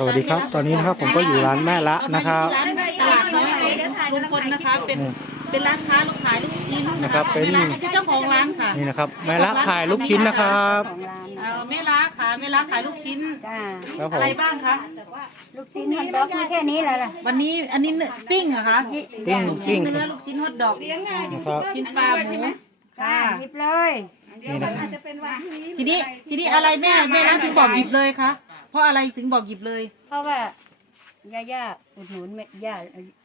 สวัสดีครับ ตอนนี้นะครับผมก็อยู่ร้านแม่ละนะครับตลาดน้องไทยทุกคนนะครับเป็นเป็นร้านค้าลูกขายลูกชิ้นนะครับ เป็นเจ้าของร้านค่ะ นี่นะครับแม่ละขายลูกชิ้นนะครับแม่ละขายแม่ละขายลูกชิ้น อะไรบ้างคะลูกชิ้นฮอทดอกมีแค่นี้เลยล่ะวันนี้อันนี้ปิ้งเหรอคะ ปิ้งลูกชิ้นเนื้อลูกชิ้นฮอทดอกลี้ชิ้นปลาหมูค่ะหยิบเลยทีนี้ทีนี้อะไรแม่ แม่ละถึงบอกหยิบเลยคะราะอะไรถึงบอกหยิบเลย เพราะว่าย่าย่าอุดหนุนย่า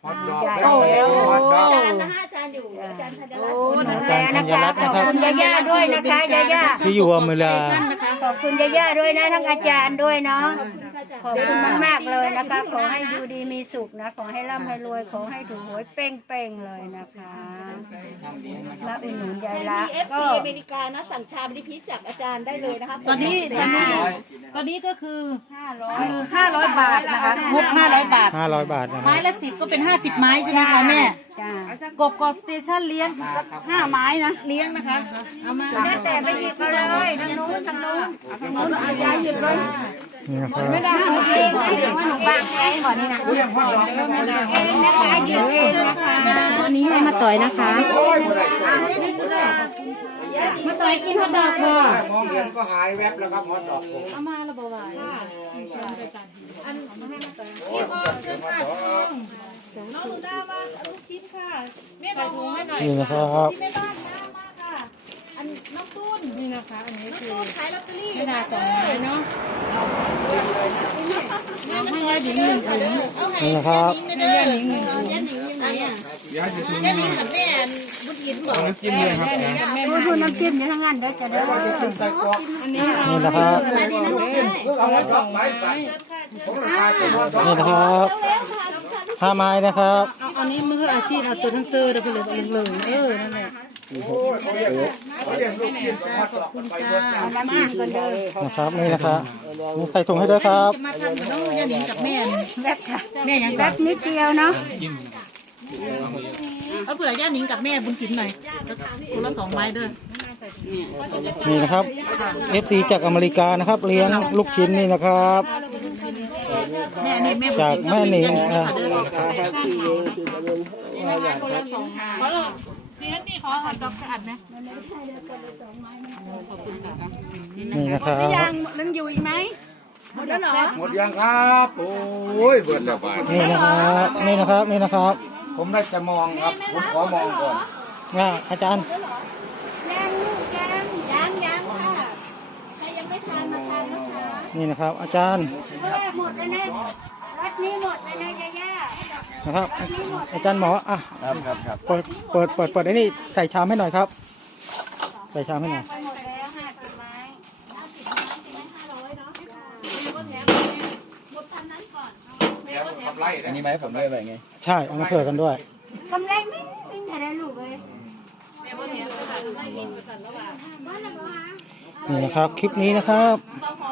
พอดอกแล้วอาจารย์นะฮะอาจารย์อยู่อาจารย์ธัญรัตน์นะคะขอบคุณย่าย่าด้วยนะคะย่าย่าที่อยู่อเมริกาขอบคุณย่าย่าด้วยนะทั้งอาจารย์ด้วยเนาะขอบคุณมากมากเลยนะคะขอให้ดูดีมีสุขนะ ขอให้ร่ำให้รวยขอให้ถูกหวยเป้งเป้งเลยนะคะนะเป็นหนุนใหญ่ละก็อเมริกานะสั่งชาบริพิษจากอาจารย์ได้เลยนะคะ ตอนนี้ตอนนี้ ตอนนี้ก็คือห้าร้อยบาทนะคะงบ500บาท้อยบาทไม้ ละสิบก็ เป็นห้าสิบไม้ ใช่ไหมคะ แม่กบกอสเตชันเลี้ยงห้าไม้ นะ เลี้ยงนะคะเอามาแต่ไปหยิบมาเลยทางน้นทางน้นทางน้นเอายาหยิบเลยไม่ได้เองนะเดี๋ยวว่าหนูบ้างแค่ก่อนนี่นะเองนะคะหยิบเองนะคะตัวนี้ให้มา ต่อย นะคะมาต่อยกินฮอตดอกค่ะมองเห็นก็หายแวบแล้วก็ับฮอตดอกผมเอามาแล้วบอกว่าอันพี่พ่อเชิญมาช่องน้องลูด้ามาลูกชิ้นค่ะ แม่บอาหน่อยค่ะที่แม่บ้านน้ามาค่ะ อันน้องตุ้นนี่นะคะอันนี้คือขายลอตเรี่น่างสัยนนหนงยหนิงยันหนิงงยันหนยนหนนหนิันนิงยัินนิงยัินนิงยัินหันหนิน้ำจิ้มเนี่ยครับห้ไมาไม้นะครับ อันนี้มืออาชีพเอาตัวทั้งตัวเราไปเลยเองเลยเออ นั่นแหละนะครับ นี่นะครับมีใครส่งให้ได้วยครับมาทำกับนู้นย่าหนิงกับแม่แบบค่ะแม่ยังแบบนิดเดียวเนาะเอาเผื่อย่านิงกับแม่บุญกินหน่อยคนละสองไม้เด้อ นี่นะครับเอฟซีจากอเมริกานะครับเลี้ยงลูกชิ้นนี่นะครับ จากแม่หนิงอ่ะนี่นะครับยังยังอยู่อีกไหมหมดแล้วเหรอหมดยังครับ โอ้ย เบื่อแล้วไปนี่นะครับ นี่นะครับ นี่นะครับมน่าจะมองครับผมขอมองก่อนว่าอาจารย์ะครังไานาทานนี่นะครับ อาจารย์หมดแล้นะรันี้หมดแล้นะแย่นะครับ อาจารย์หมอ อ่ะครับครับเปิด เปิด เปิดเปิดไอ้นี่ ใส่ชามให้หน่อยครับ ใส่ชามให้หน่อยอันนี้ไหมผมได้แบบไงใช่เอามาเผื่อกันด้วยทำไรไม่นม่ไดหลูกเลยนี่นะครับคลิปนี้นะครับเอา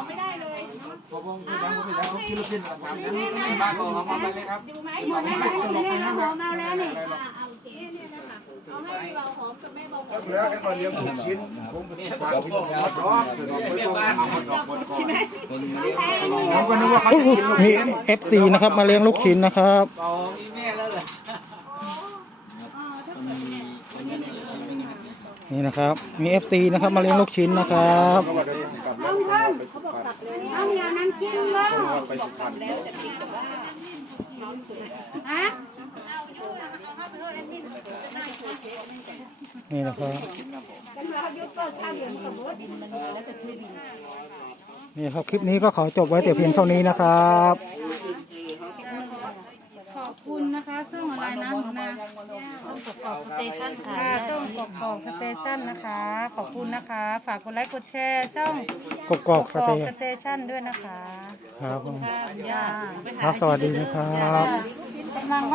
ให้อมกม่เบให้เบาเบาอาใ้เบาอมกัมาเอาให้เบมกับแม่หมเอาหมับแเอาใบอมมเบาหอมเอาให้เบาับแ่เอาบแม่เบาหอมั่เแหอมเอาให้เม่เอาใอมกับม่เอาเอาแม้เให้มาเอา้เบหอ่เบา้เมีเอฟซีนะครับมาเลี้ยงลูกชิ้นนะครับนี่นะครับมีเอฟซีนะครับมาเลี้ยงลูกชิ้นนะครับนี่นะครับนี่ครับคลิปนี้ก็ขอจบไว้แต่เพียงเท่านี้นะครับ ขอบคุณนะคะส่งอะไรนะหนูนาช่องกอกกอกสเตชันนะคะ ขอบคุณนะคะ ฝากกดไลค์กดแชร์ช่องกอกกอกสเตชันด้วยนะคะครับสวัสดีนะครับ